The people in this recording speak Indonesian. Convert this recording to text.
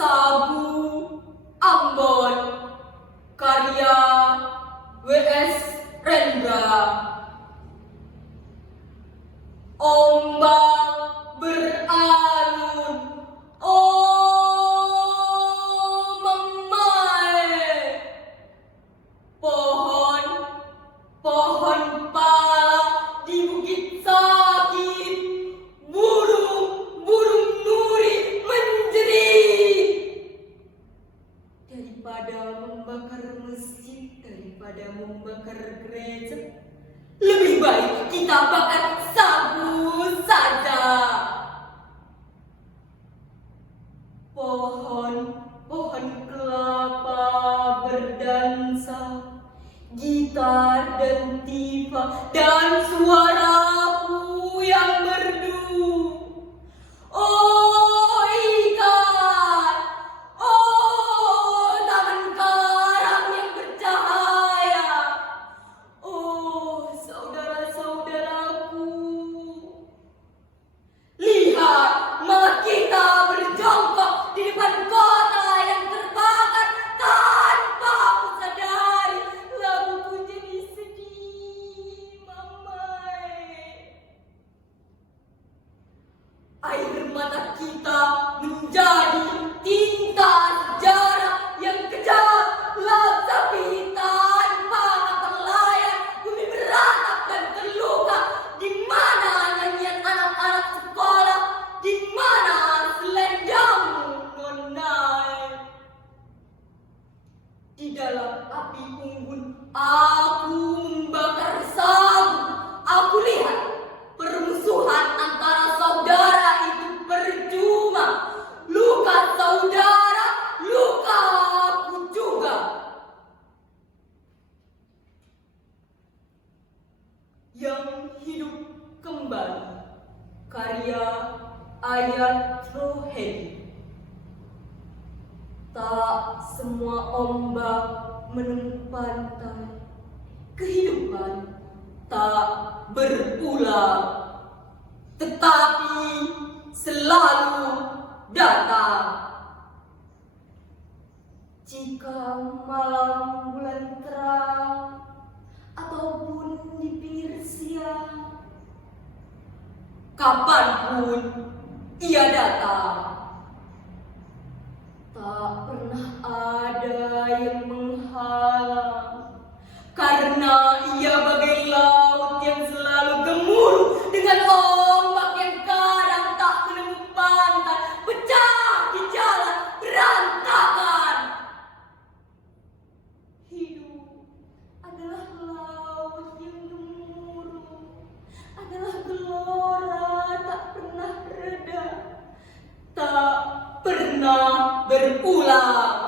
Sabu Ambon, karya W.S. Rendra. Ombak beralun, oh memae. Pohon pala di bukit sakit, burung nuri menjerit. Daripada membakar masjid, daripada membakar gereja, lebih baik kita bakar sabu saja. Pohon kelapa berdansa, gitar dan tiba dan suaraku yang merdu. Oh ikan, oh tangan karang yang bercahaya, oh saudara-saudaraku, lihat mata kita berjongkok di depan kota yang terbakar tanpa aku sadari. Laguku jadi sedih, mamai. Air mata kita menjadi tinta sejarah yang kejam. Tapi tanpa kapal layar, bumi beratap dan terluka. Di mana nyanyian anak-anak sekolah? Di mana selendangmu, nonai? Di dalam api unggun aku membakar sabu. Aku lihat permusuhan antara saudara itu percuma. Luka saudara, luka aku juga. Yang hidup kembali, karya Ayat Rohedi. Tak semua ombak menembus pantai, kehidupan tak berulang, tetapi selalu datang. Jika malam bulan terang ataupun di pinggir siang, kapanpun ia datang. Tak pernah ada yang menghalang, karena ia bagai laut yang selalu gemuruh dengan ombak yang kadang tak menemukan pantai, pecah di jalan berantakan. Hidup adalah laut yang gemuruh, adalah gelora tak pernah reda, tak pernah berulang.